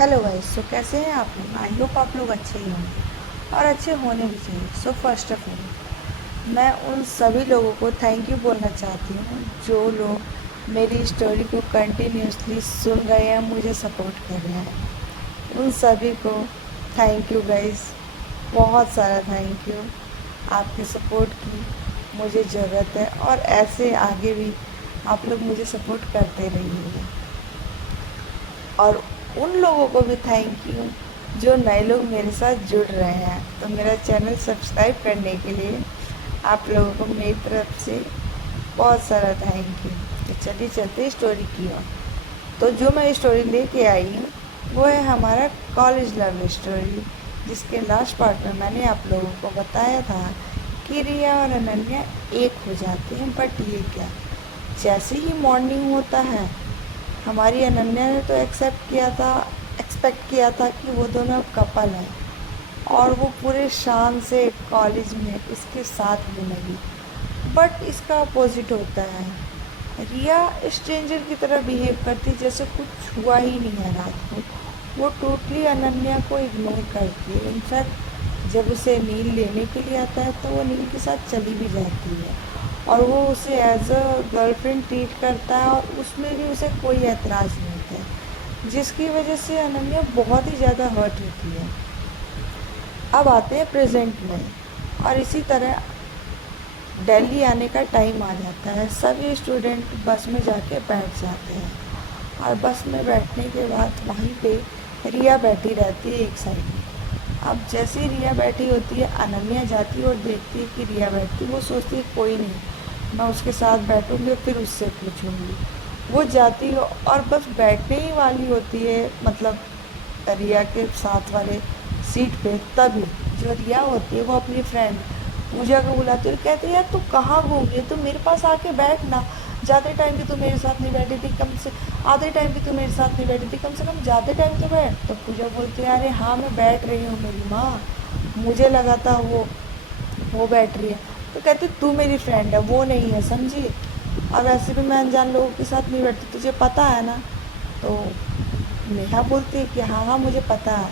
Hello guys. कैसे हैं आप लोग? आई होप आप लोग अच्छे ही होंगे और अच्छे होने भी चाहिए। फर्स्ट ऑफ ऑल मैं उन सभी लोगों को थैंक यू बोलना चाहती हूँ जो लोग मेरी स्टोरी को कंटिन्यूसली सुन रहे हैं, मुझे सपोर्ट कर रहे हैं। उन सभी को थैंक यू गाइस, बहुत सारा थैंक यू। आपके सपोर्ट की मुझे ज़रूरत है और ऐसे आगे भी आप लोग मुझे सपोर्ट करते रहिएगा। और उन लोगों को भी थैंक यू जो नए लोग मेरे साथ जुड़ रहे हैं। तो मेरा चैनल सब्सक्राइब करने के लिए आप लोगों को मेरी तरफ से बहुत सारा थैंक यू। तो चलिए चलते स्टोरी की ओर। तो जो मैं स्टोरी लेके आई हूँ वो है हमारा कॉलेज लव स्टोरी, जिसके लास्ट पार्ट में मैंने आप लोगों को बताया था कि रिया और अनन्या एक हो जाते हैं। बट ये क्या, जैसे ही मॉर्निंग होता है हमारी अनन्या ने तो एक्सपेक्ट किया था कि वो दोनों कपल हैं और वो पूरे शान से कॉलेज में इसके साथ घूमेगी। बट इसका अपोजिट होता है। रिया स्ट्रेंजर की तरह बिहेव करती जैसे कुछ हुआ ही नहीं है रात को। वो टोटली अनन्या को इग्नोर करती है। इनफैक्ट जब उसे नील लेने के लिए आता है तो वो नील के साथ चली भी जाती है और वो उसे एज अ गर्लफ्रेंड ट्रीट करता है और उसमें भी उसे कोई एतराज़ नहीं होता है, जिसकी वजह से अनन्या बहुत ही ज़्यादा हर्ट होती है। अब आते हैं प्रेजेंट में और इसी तरह दिल्ली आने का टाइम आ जाता है। सभी स्टूडेंट बस में जाके बैठ जाते हैं और बस में बैठने के बाद वहीं पे रिया बैठी रहती है एक साइड में। अब जैसे ही रिया बैठी होती है अनन्या जाती है और देखती है कि रिया बैठती है। वो सोचती है कोई नहीं, मैं उसके साथ बैठूंगी फिर उससे पूछूंगी। वो जाती है और बस बैठने ही वाली होती है, मतलब रिया के साथ वाले सीट पे। तभी जो रिया होती है वो अपनी फ्रेंड पूजा को बुलाती है और कहती है यार तू कहाँ घूम रही है, तू मेरे पास आके बैठ ना। ज़्यादा टाइम भी तू मेरे साथ नहीं बैठी थी, कम से आधे टाइम भी तू मेरे साथ नहीं बैठी थी, कम से कम ज़्यादा टाइम तो बैठ। तो पूजा बोलती है अरे हाँ मैं बैठ रही हूँ मेरी माँ, मुझे लगा था वो बैठ रही है। तो कहती तू मेरी फ्रेंड है, वो नहीं है, समझी। अब ऐसे भी मैं अनजान लोगों के साथ नहीं बैठती, तुझे पता है ना। तो नेहा बोलती है कि हाँ हाँ मुझे पता है,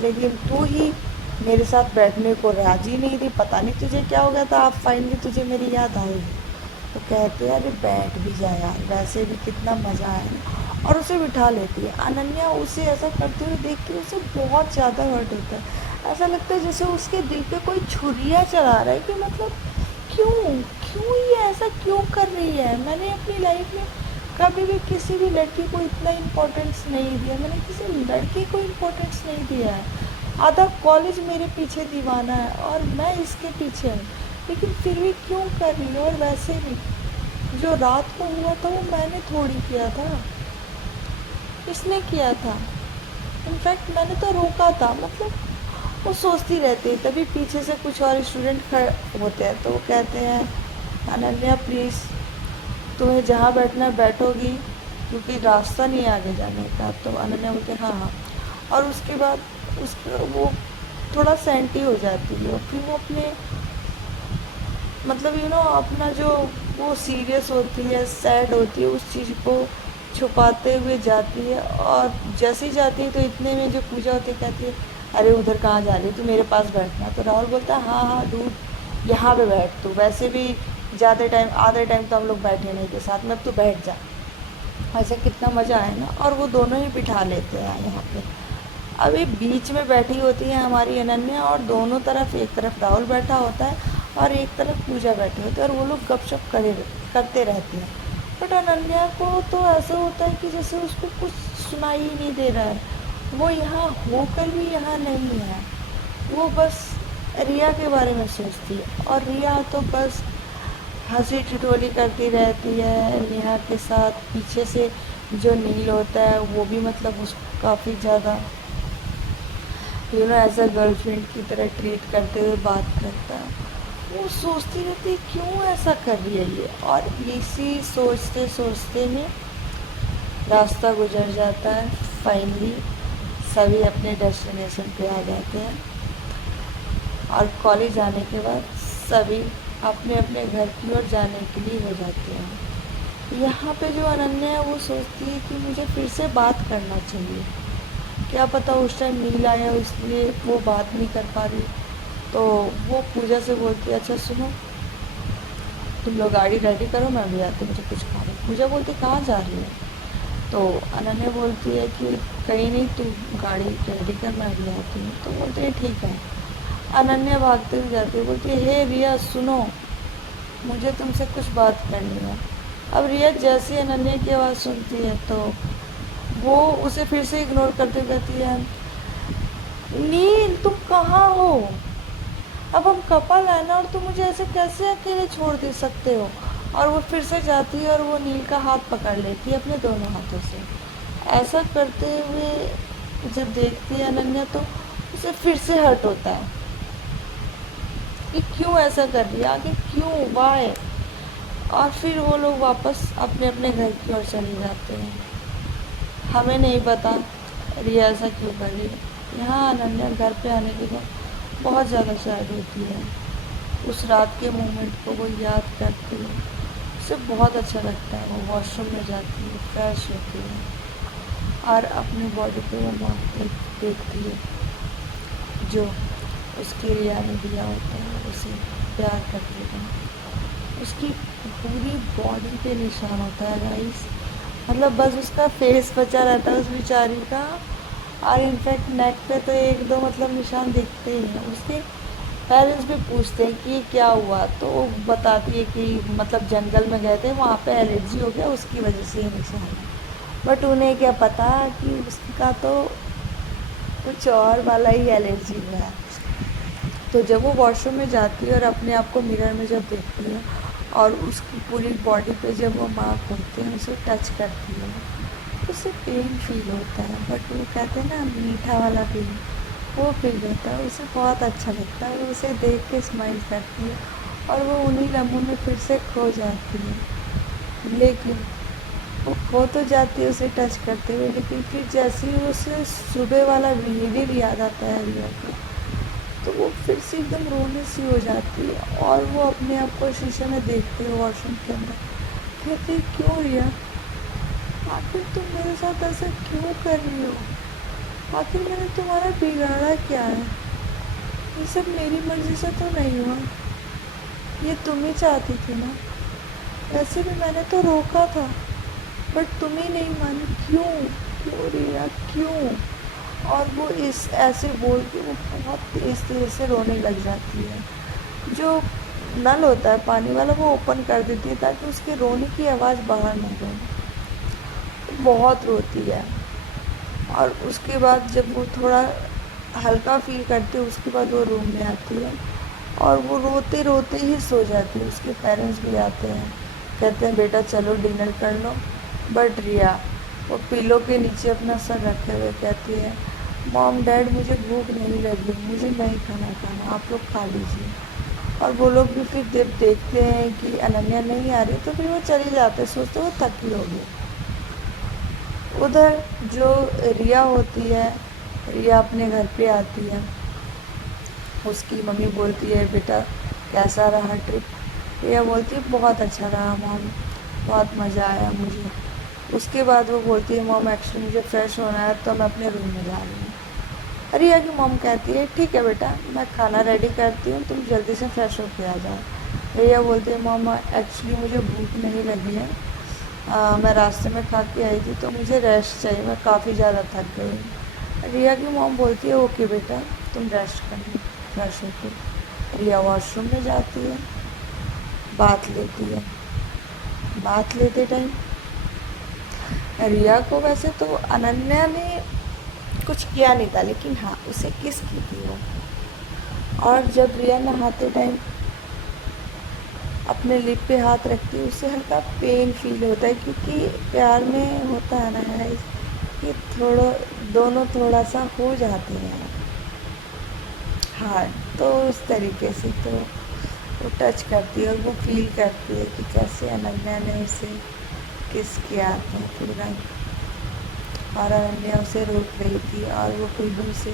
लेकिन तू ही मेरे साथ बैठने को राजी नहीं थी, पता नहीं तुझे क्या हो गया था, अब फाइनली तुझे मेरी याद आएगी। तो कहते हैं अरे बैठ भी जा यार, वैसे भी कितना मज़ा आया। और उसे बिठा लेती है। अनन्या उसे ऐसा करते हुए देख के उसे बहुत ज़्यादा हर्ट होता है। ऐसा लगता है जैसे उसके दिल पे कोई छुरियाँ चला रहा है कि मतलब क्यों क्यों ये ऐसा क्यों कर रही है। मैंने अपनी लाइफ में कभी भी किसी भी लड़की को इतना इम्पोर्टेंस नहीं दिया, मैंने किसी लड़की को इम्पोर्टेंस नहीं दिया है। आधा कॉलेज मेरे पीछे दीवाना है और मैं इसके पीछे हूँ, लेकिन फिर भी क्यों कर रही है। और वैसे भी जो रात को हुआ था वो मैंने थोड़ी किया था, इसने किया था। इनफैक्ट मैंने तो रोका था। मतलब वो सोचती रहती है। तभी पीछे से कुछ और स्टूडेंट खड़े होते हैं तो वो कहते हैं अनन्या प्लीज़ तुम्हें जहाँ बैठना है बैठोगी, क्योंकि रास्ता नहीं है आगे जाने का। तो अनन्या बोलते हाँ हाँ। और उसके बाद उसका वो थोड़ा सेंटी हो जाती है। फिर वो अपने मतलब अपना जो वो सीरियस होती है, सैड होती है, उस चीज़ को छुपाते हुए जाती है। और जैसे ही जाती है तो इतने में जो पूजा होती है कहती है अरे उधर कहाँ जा रही है, तू मेरे पास बैठना। तो राहुल बोलता है हाँ हाँ दूर यहाँ पे बैठ तू, वैसे भी ज़्यादा टाइम आधे टाइम तो हम लोग बैठे नहीं थे साथ में, अब तू बैठ जा। ऐसे कितना मज़ा आया ना। और वो दोनों ही बिठा लेते हैं यहाँ पे। अभी बीच में बैठी होती है हमारी अनन्या और दोनों तरफ, एक तरफ राहुल बैठा होता है और एक तरफ पूजा बैठी होती है और वो लोग गपशप करते रहते हैं। बट अनन्या को तो ऐसा होता है कि जैसे उसको कुछ सुनाई ही नहीं दे रहा है। वो यहाँ होकर भी यहाँ नहीं है। वो बस रिया के बारे में सोचती है और रिया तो बस हंसी ठिठोली करती रहती है नेहा के साथ। पीछे से जो नील होता है वो भी मतलब उसको काफ़ी ज़्यादा एज अ गर्लफ्रेंड की तरह ट्रीट करते हुए बात करता है। वो सोचती रहती है क्यों ऐसा कर रही है ये। और इसी सोचते सोचते में रास्ता गुजर जाता है। फाइनली सभी अपने डेस्टिनेशन पे आ जाते हैं और कॉलेज आने के बाद सभी अपने अपने घर की ओर जाने के लिए हो जाते हैं। यहाँ पे जो अनन्या है वो सोचती है कि मुझे फिर से बात करना चाहिए, क्या पता उस टाइम नील आया इसलिए वो बात नहीं कर पा रही। तो वो पूजा से बोलती है अच्छा सुनो, तुम लोग गाड़ी रेडी करो, मैं भी आती हूँ, मुझे कुछ काम है। पूजा बोलती कहाँ जा रही है? तो अनन्या बोलती है कि कहीं नहीं, तू गाड़ी रेडी कर, मैं भी आती हूँ। तो बोलते हैं ठीक है। अनन्या भागते हुए जाती है, बोलती है हे रिया सुनो, मुझे तुमसे कुछ बात करनी है। अब रिया जैसे ही अनन्या की आवाज़ सुनती है तो वो उसे फिर से इग्नोर करते हुए कहती है नील तुम कहाँ हो? अब हम कपल है ना, और तुम मुझे ऐसे कैसे अकेले छोड़ दे सकते हो? और वो फिर से जाती है और वो नील का हाथ पकड़ लेती है अपने दोनों हाथों से। ऐसा करते हुए जब देखती है अनन्या तो उसे फिर से हर्ट होता है कि क्यों ऐसा कर रही है, आगे क्यों, वाई। और फिर वो लोग वापस अपने अपने घर की ओर चले जाते हैं। हमें नहीं पता रिया ऐसा क्यों कर रही है। यहाँ अनन्या घर पे आने के बाद बहुत ज़्यादा सैड होती है। उस रात के मोमेंट को वो याद करती है, उसे बहुत अच्छा लगता है। वो वॉशरूम में जाती है, फ्रेश होती है और अपनी बॉडी पे वो मार्क देखती है जो उसकी रिया ने दिया होता है, उसे प्यार करते हैं। उसकी पूरी बॉडी पे निशान होता है गाइस, मतलब बस उसका फेस बचा रहता है उस बेचारी का। और इनफैक्ट नेक पे तो एक दो मतलब निशान दिखते ही हैं। उसके पेरेंट्स भी पूछते हैं कि ये क्या हुआ, तो वो बताती है कि मतलब जंगल में गए थे, वहाँ पे एलर्जी हो गया, उसकी वजह से ये निशान है। बट उन्हें क्या पता कि उसका तो कुछ और वाला ही एलर्जी हुआ है। तो जब वो वॉशरूम में जाती है और अपने आप को मिरर में जब देखती है और उसकी पूरी बॉडी पे जब वो मार्क होते हैं उसे टच करती है तो उसे पेन फील होता है। बट वो कहते हैं ना मीठा वाला फील, वो फील होता है, उसे बहुत अच्छा लगता है। वो उसे देख के स्माइल करती है और वो उन्हीं लम्हों में फिर से खो जाती है। लेकिन वो खो तो जाती है उसे टच करते हुए, लेकिन फिर जैसे ही उसे सुबह वाला बिहेवियर याद आता है रिया का, तो वो फिर से एकदम रोने सी हो जाती है और वो अपने आप को शीशे में देखते हुए वॉशरूम के अंदर कहती क्यों रिया, आखिर तुम मेरे साथ ऐसा क्यों कर रही हो? आखिर मैंने तुम्हारा बिगाड़ा क्या है? ये सब मेरी मर्जी से तो नहीं हुआ, ये तुम ही चाहती थी ना। वैसे भी मैंने तो रोका था बट तुम ही नहीं मानी, क्यों? क्यों रिया क्यों? और वो इस ऐसे बोल के वो बहुत तेज़ तेज़ से रोने लग जाती है। जो नल होता है पानी वाला वो ओपन कर देती है ताकि उसके रोने की आवाज़ बाहर ना जाए। बहुत रोती है और उसके बाद जब वो थोड़ा हल्का फील करती है उसके बाद वो रूम में आती है और वो रोते रोते ही सो जाती है। उसके पेरेंट्स भी आते हैं, कहते हैं बेटा चलो डिनर कर लो। बट रिया वो पिलो के नीचे अपना सर रखे हुए कहती है मॉम डैड मुझे भूख नहीं लगी, मुझे नहीं खाना, आप लोग खा लीजिए। और वो लोग भी फिर जब देखते हैं कि अनन्या नहीं आ रही तो फिर वो चले जाते हैं, सोचते वो थकी होगी। उधर जो रिया होती है, रिया अपने घर पे आती है। उसकी मम्मी बोलती है बेटा कैसा रहा ट्रिप? रिया बोलती है बहुत अच्छा रहा मॉम, बहुत मज़ा आया मुझे। उसके बाद वो बोलती है मॉम एक्चुअली मुझे फ्रेश होना है तो मैं अपने रूम में जा रही हूँ। रिया की मॉम कहती है ठीक है बेटा मैं खाना रेडी करती हूँ, तुम जल्दी से फ्रेश होके आ जाओ। रिया बोलती है मॉम एक्चुअली मुझे भूख नहीं लगी है, मैं रास्ते में खा के आई थी तो मुझे रेस्ट चाहिए, मैं काफ़ी ज़्यादा थक गई हूँ। रिया की मॉम बोलती है ओके बेटा तुम रेस्ट कर लो फ्रेश होके। रिया वॉशरूम में जाती है, बाथ लेती है। बाथ लेते टाइम रिया को वैसे तो अनन्या ने कुछ किया नहीं था, लेकिन हाँ उसे किस की थी वो। और जब रिया नहाते टाइम अपने लिप पे हाथ रखती है उसे हल्का पेन फील होता है, क्योंकि प्यार में होता है ना गाइस कि थोड़ा दोनों थोड़ा सा हो जाते हैं। हाँ तो उस तरीके से तो वो टच करती है और वो फील करती है कि कैसे अनन्या ने उसे किस किया था पूरा। और अनन्या उसे रोक रही थी और वो खुद भी उसे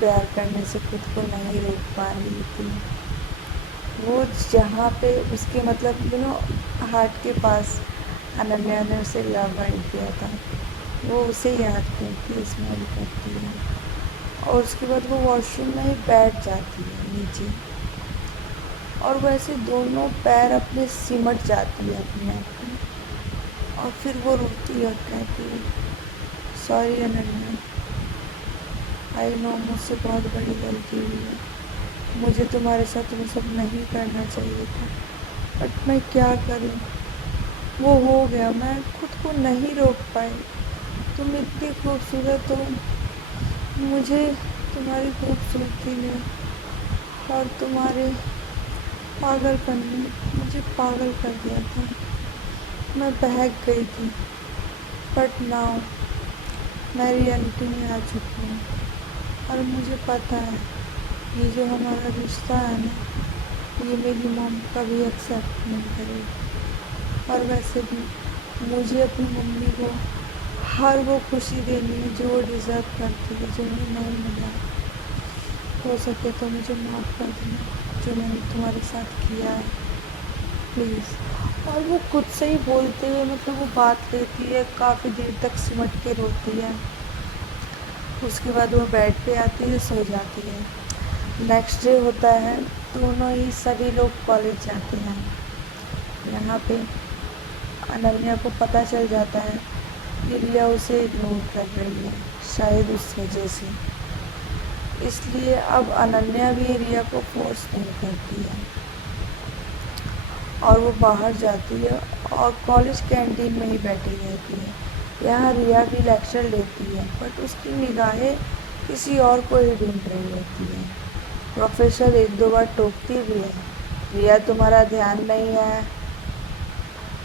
प्यार करने से खुद को नहीं रोक पा रही थी। वो जहाँ पे उसके मतलब हार्ट के पास अनन्या ने उसे लव बाइट दिया था, वो उसे याद करती है, स्माइल करती है, और उसके बाद वो वॉशरूम में ही बैठ जाती है नीचे, और वैसे दोनों पैर अपने सिमट जाती है अपने आप में, और फिर वो रोती है और कहती है, सॉरी अनन्या, आई नो मुझसे बहुत बड़ी गलती हुई है, मुझे तुम्हारे साथ वो सब नहीं करना चाहिए था, बट मैं क्या करूं, वो हो गया, मैं खुद को नहीं रोक पाई। तुम इतनी खूबसूरत हो, मुझे तुम्हारी खूबसूरती ने और तुम्हारे पागलपन ने मुझे पागल कर दिया था, मैं बहक गई थी, बट नाउ मैं रियलिटी में आ चुकी हूँ, और मुझे पता है ये जो हमारा रिश्ता है ना, ये मेरी मॉम कभी एक्सेप्ट नहीं करेगी, और वैसे भी मुझे अपनी मम्मी को हर वो खुशी देनी है जो वो डिज़र्व करती है, जो उन्हें नहीं मिला। हो सके तो मुझे माफ़ कर देना जो मैंने तुम्हारे साथ किया है, प्लीज़। और वो खुद से ही बोलते हुए मतलब वो बात लेती है, काफ़ी देर तक सिमट के रोती है, उसके बाद वो बेड पे आती है, सो जाती है। नेक्स्ट डे होता है, दोनों ही सभी लोग कॉलेज जाते हैं। यहाँ पे अनन्या को पता चल जाता है कि रिया उसे इग्नोर कर रही है, शायद उस वजह से, इसलिए अब अनन्या भी रिया को फोर्स नहीं करती है, और वो बाहर जाती है और कॉलेज कैंटीन में ही बैठी रहती है। यहाँ रिया भी लेक्चर लेती है, बट उसकी निगाहें किसी और को ही ढूंढ रही होती है। प्रोफेसर एक दो बार टोकती भी है, रिया तुम्हारा ध्यान नहीं है,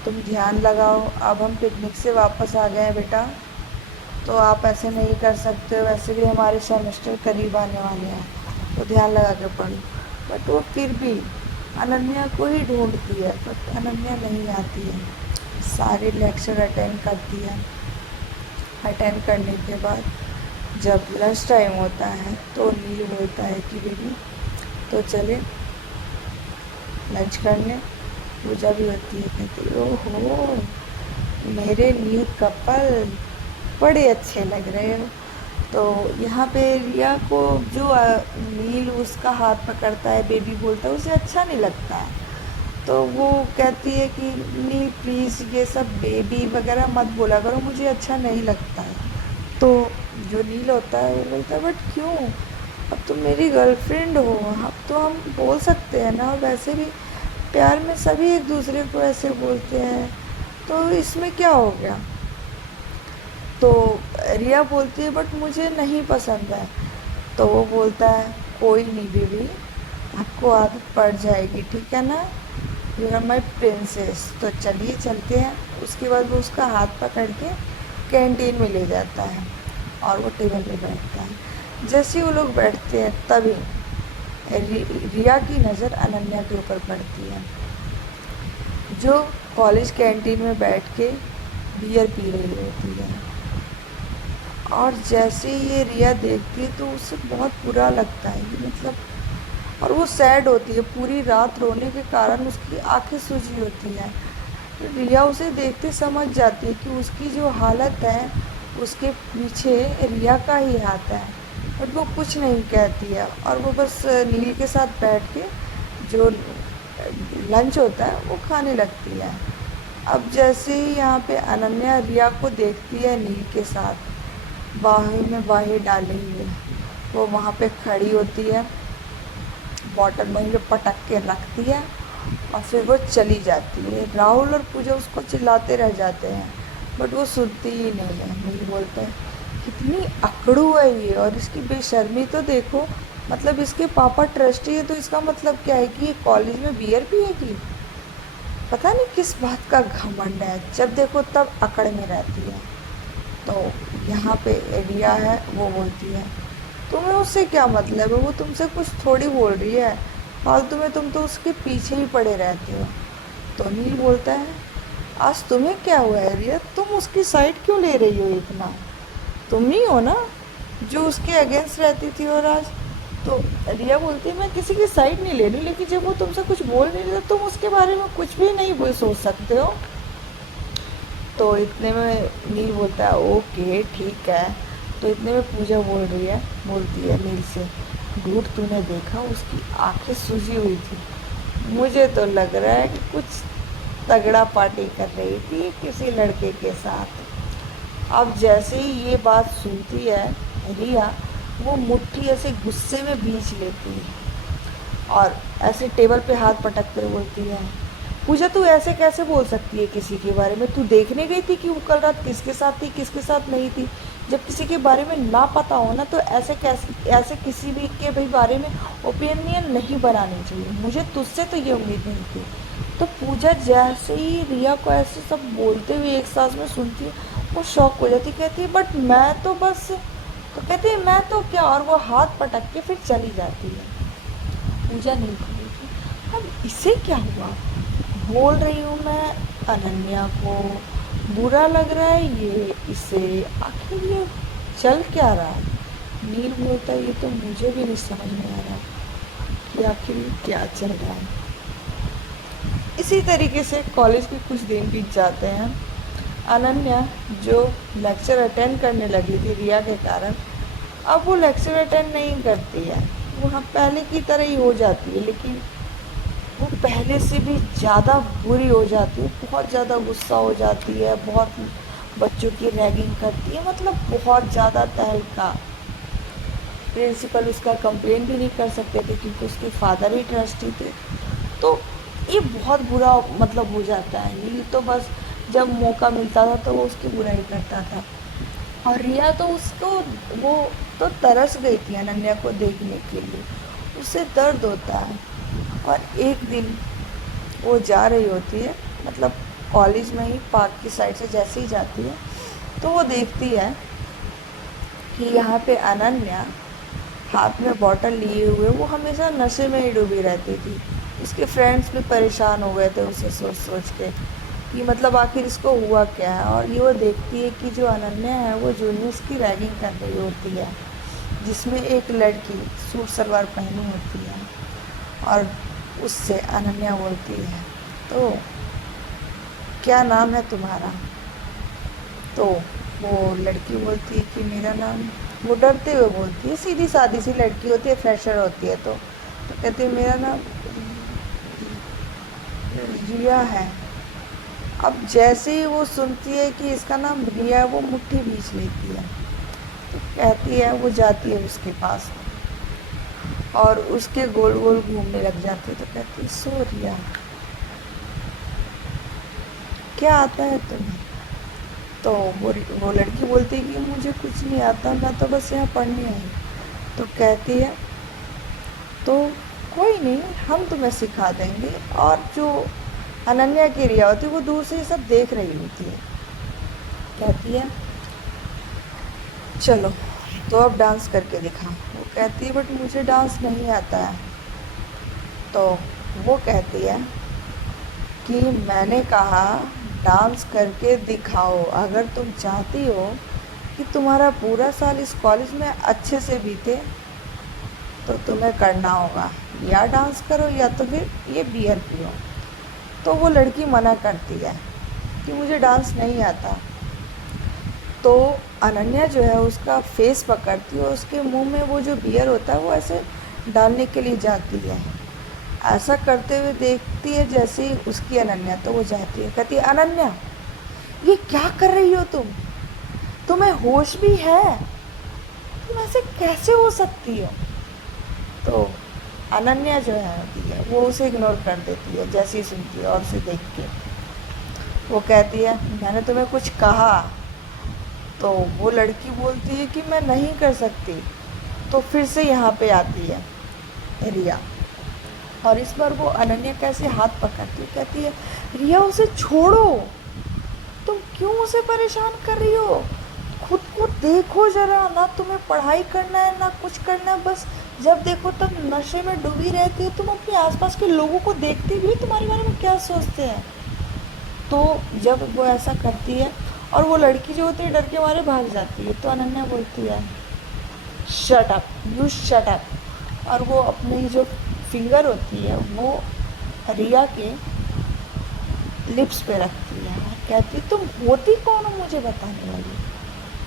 तुम ध्यान लगाओ, अब हम पिकनिक से वापस आ गए हैं बेटा, तो आप ऐसे नहीं कर सकते हो, वैसे भी हमारे सेमेस्टर करीब आने वाले हैं, तो ध्यान लगा के पढ़ो। बट वो फिर भी अनन्या को ही ढूंढती है, बट अनन्या नहीं आती है। सारे लेक्चर अटेंड करती है, अटेंड करने के बाद जब लंच टाइम होता है तो नील बोलता है कि बेबी तो चले लंच करने। पूजा भी होती है, कहती है ओहो मेरे न्यू कपल बड़े अच्छे लग रहे हो। तो यहाँ पे रिया को जो नील उसका हाथ पकड़ता है, बेबी बोलता है, उसे अच्छा नहीं लगता है, तो वो कहती है कि नील प्लीज़ ये सब बेबी वगैरह मत बोला करो, मुझे अच्छा नहीं लगता है। तो जो नील होता है वो बोलता है बट क्यों, अब तुम मेरी गर्लफ्रेंड हो, अब तो हम बोल सकते हैं ना, और वैसे भी प्यार में सभी एक दूसरे को ऐसे बोलते हैं, तो इसमें क्या हो गया। तो रिया बोलती है बट मुझे नहीं पसंद है। तो वो बोलता है कोई नहीं बेबी, आपको आदत पड़ जाएगी, ठीक है ना, यू आर माई प्रिंसेस। तो चलिए चलते हैं। उसके बाद वो उसका हाथ पकड़ के कैंटीन में ले जाता है और वो टेबल पे बैठता है। जैसे ही वो लोग बैठते हैं तभी रिया की नज़र अनन्या के ऊपर पड़ती है, जो कॉलेज कैंटीन में बैठ के बियर पी रही होती है। और जैसे ही ये रिया देखती है तो उसे बहुत बुरा लगता है, कि मतलब, और वो सैड होती है, पूरी रात रोने के कारण उसकी आंखें सूजी होती हैं। रिया उसे देखते समझ जाती है कि उसकी जो हालत है उसके पीछे रिया का ही हाथ है, बट वो कुछ नहीं कहती है, और वो बस नील के साथ बैठ के जो लंच होता है वो खाने लगती है। अब जैसे ही यहाँ पे अनन्या रिया को देखती है नील के साथ बाहें में बाहें डाले हुए, वो वहाँ पे खड़ी होती है, बॉटल वहीं पे पटक के रखती है और फिर वो चली जाती है। राहुल और पूजा उसको चिल्लाते रह जाते हैं, बट वो सुनती ही नहीं है। नील बोलता है कितनी अकड़ू है ये, और इसकी बेशर्मी तो देखो, मतलब इसके पापा ट्रस्टी है, तो इसका मतलब क्या है कि ये कॉलेज में बियर पिएगी। पता नहीं किस बात का घमंड है, जब देखो तब अकड़ में रहती है। तो यहाँ पे रिया है, वो बोलती है तुम्हें उससे क्या मतलब है, वो तुमसे कुछ थोड़ी बोल रही है, फालतू में तुम तो उसके पीछे ही पड़े रहते हो। तो नील बोलता है आज तुम्हें क्या हुआ है रिया, तुम उसकी साइड क्यों ले रही हो इतना, तुम ही हो ना जो उसके अगेंस्ट रहती थी, और आज। तो रिया बोलती है मैं किसी की साइड नहीं ले रही, लेकिन जब वो तुमसे कुछ बोल नहीं रही तुम उसके बारे में कुछ भी नहीं सोच सकते हो। तो इतने में नील बोलता है ओके ठीक है। तो इतने में पूजा बोलती है नील से, डूड तूने देखा उसकी आंखें सूजी हुई थी, मुझे तो लग रहा है कि कुछ तगड़ा पार्टी कर रही थी किसी लड़के के साथ। अब जैसे ही ये बात सुनती है रिया, वो मुट्ठी ऐसे गुस्से में भींच लेती है और ऐसे टेबल पे हाथ पटक कर बोलती है, पूजा तू ऐसे कैसे बोल सकती है किसी के बारे में? तू देखने गई थी कि वो कल रात किसके साथ थी किसके साथ नहीं थी? जब किसी के बारे में ना पता हो ना तो ऐसे किसी भी के भी बारे में ओपिनियन नहीं बनानी चाहिए। मुझे तुझसे तो ये उम्मीद नहीं थी। तो पूजा जैसे ही रिया को ऐसे सब बोलते हुए एक सांस में सुनती है, वो शॉक हो जाती, कहती है बट मैं तो बस, तो कहती है मैं तो क्या, और वो हाथ पटक के फिर चली जाती है। पूजा नहीं बोलेगी अब इसे क्या हुआ, बोल रही हूँ मैं अनन्या को, बुरा लग रहा है ये इसे, आखिर ये चल क्या रहा है? नील बोलता है ये तो मुझे भी नहीं समझ में आ रहा कि आखिर ये क्या चल रहा है। इसी तरीके से कॉलेज के कुछ दिन बीत जाते हैं। अनन्या जो लेक्चर अटेंड करने लगी थी रिया के कारण, अब वो लेक्चर अटेंड नहीं करती है। वो हाँ पहले की तरह ही हो जाती है, लेकिन वो पहले से भी ज़्यादा बुरी हो जाती है, बहुत ज़्यादा गुस्सा हो जाती है, बहुत बच्चों की रैगिंग करती है, मतलब बहुत ज़्यादा तहलका। प्रिंसिपल उसका कंप्लेन भी नहीं कर सकते थे क्योंकि उसके फादर ही ट्रस्टी थे। तो ये बहुत बुरा मतलब हो जाता है। नील तो बस जब मौका मिलता था तो वो उसकी बुराई करता था, और रिया तो उसको, वो तो तरस गई थी अनन्या को देखने के लिए, उसे दर्द होता है। और एक दिन वो जा रही होती है, मतलब कॉलेज में ही पार्क की साइड से जैसे ही जाती है तो वो देखती है कि यहाँ पे अनन्या हाथ में बॉटल लिए हुए, वो हमेशा नशे में ही डूबी रहती थी। उसके फ्रेंड्स भी परेशान हो गए थे उसे सोच सोच के कि मतलब आखिर इसको हुआ क्या है। और ये वो देखती है कि जो अनन्या है वो जूनियर्स की रैगिंग कर रही होती है, जिसमें एक लड़की सूट सलवार पहनी होती है, और उससे अनन्या बोलती है तो क्या नाम है तुम्हारा? तो वो लड़की बोलती है कि मेरा नाम, वो डरते हुए बोलती है, सीधी सादी सी लड़की होती है, फ्रेशर होती है, तो कहती है मेरा नाम रिया है। अब जैसे ही वो सुनती है कि इसका नाम रिया है, वो मुट्ठी भींच लेती है। तो कहती है, वो जाती है उसके पास और उसके गोल गोल घूमने लग जाती है। तो कहती है सो रिया, क्या आता है तुम्हें? तो वो लड़की बोलती है कि मुझे कुछ नहीं आता, मैं तो बस यहाँ पढ़ने आई। तो कहती है तो कोई नहीं, हम तुम्हें सिखा देंगे। और जो अनन्या की रिया होती है वो दूर से ये सब देख रही होती है। कहती है चलो तो अब डांस करके दिखा। वो कहती है बट मुझे डांस नहीं आता है। तो वो कहती है कि मैंने कहा डांस करके दिखाओ, अगर तुम चाहती हो कि तुम्हारा पूरा साल इस कॉलेज में अच्छे से बीते तो तुम्हें करना होगा, या डांस करो या तो फिर ये बियर पियो। तो वो लड़की मना करती है कि मुझे डांस नहीं आता। तो अनन्या जो है उसका फेस पकड़ती है और उसके मुंह में वो जो बियर होता है वो ऐसे डालने के लिए जाती है। ऐसा करते हुए देखती है जैसे ही उसकी अनन्या, तो वो जाती है, कहती है अनन्या ये क्या कर रही हो तुम? तुम्हें होश भी है? तुम ऐसे कैसे हो सकती हो? तो अनन्या जो है होती है वो उसे इग्नोर कर देती है जैसे ही सुनती है, और उसे देख के वो कहती है मैंने तुम्हें कुछ कहा? तो वो लड़की बोलती है कि मैं नहीं कर सकती। तो फिर से यहाँ पे आती है रिया, और इस बार वो अनन्या कैसे हाथ पकड़ती है, कहती है रिया उसे छोड़ो, तुम क्यों उसे परेशान कर रही हो? खुद को देखो जरा, ना तुम्हें पढ़ाई करना है ना कुछ करना है, बस जब देखो तब नशे में डूबी रहती है। तुम अपने आसपास के लोगों को देखते हुए तुम्हारे बारे में क्या सोचते हैं? तो जब वो ऐसा करती है और वो लड़की जो होती है डर के मारे भाग जाती है, तो अनन्या बोलती है shut up, you shut up. और वो अपनी जो फिंगर होती है वो रिया के लिप्स पे रखती है कहती तुम होती कौन हो मुझे बताने वाली,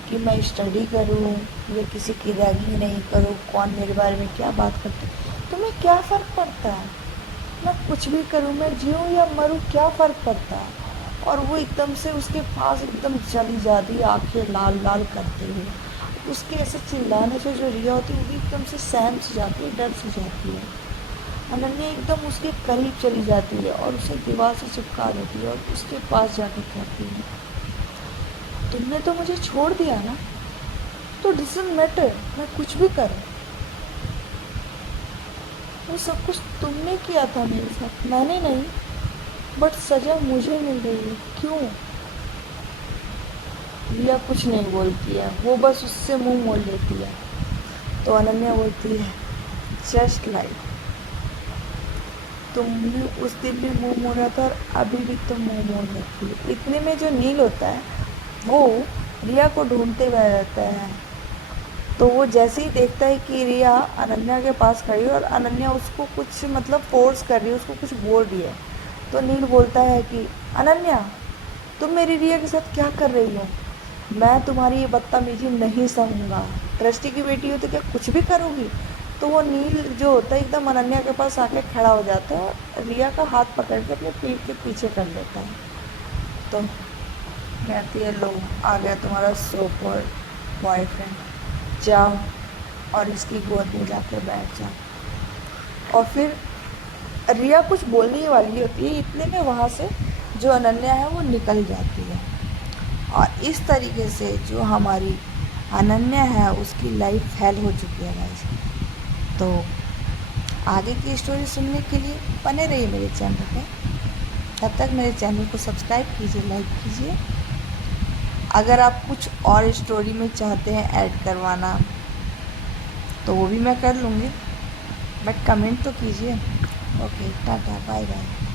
कि मैं स्टडी करूँ या किसी की रैगिंग नहीं करूँ, कौन मेरे बारे में क्या बात करते, तुम्हें क्या फ़र्क पड़ता है, मैं कुछ भी करूँ, मैं जीऊँ या मरूँ, क्या फ़र्क पड़ता है। और वो एकदम से उसके पास एकदम चली जाती है, आंखें लाल लाल करते हुए। उसके ऐसे चिल्लाने से जो रिया होती है वो भी एकदम से सहम सी जाती है, डर सी जाती है। अनन्या एकदम उसके करीब चली जाती है और उसे दीवार से चिपका देती है और उसके पास जाकर कहती है, तुमने तो मुझे छोड़ दिया ना, तो डजंट मैटर मैं कुछ भी करूँ, वो सब कुछ तुमने किया था मेरे साथ, मैंने नहीं, बट सजा मुझे मिल रही है, क्यों। रिया कुछ नहीं बोलती है, वो बस उससे मुंह मोड़ लेती है। तो अनन्या बोलती है, जस्ट लाइक तुमने उस दिन भी मुंह मोड़ा था और अभी भी तुम मुंह मोड़ लेती हो। इतने में जो नील होता है वो रिया को ढूंढते हुए रहता है। तो वो जैसे ही देखता है कि रिया अनन्या के पास खड़ी है और अनन्या उसको कुछ मतलब फोर्स कर रही है, उसको कुछ बोल रही है, तो नील बोलता है कि अनन्या तुम मेरी रिया के साथ क्या कर रही हो, मैं तुम्हारी ये बदतमीजी नहीं सहूँगा, ट्रस्टी की बेटी हो तो क्या कुछ भी करोगी। तो वो नील जो होता है एकदम अनन्या के पास आके खड़ा हो जाता है और रिया का हाथ पकड़ के अपने पीठ के पीछे कर लेता है। तो कहती है, लो आ गया तुम्हारा सुपर बॉयफ्रेंड, जाओ और इसकी गोद में जाके बैठ जाओ। और फिर रिया कुछ बोलने ही वाली होती है, इतने में वहाँ से जो अनन्या है वो निकल जाती है। और इस तरीके से जो हमारी अनन्या है उसकी लाइफ फेल हो चुकी है गाइस। तो आगे की स्टोरी सुनने के लिए बने रहिए मेरे चैनल पे। तब तक मेरे चैनल को सब्सक्राइब कीजिए, लाइक कीजिए। अगर आप कुछ और स्टोरी में चाहते हैं ऐड करवाना तो वो भी मैं कर लूँगी, बट कमेंट तो कीजिए। Okay, tata, bye bye.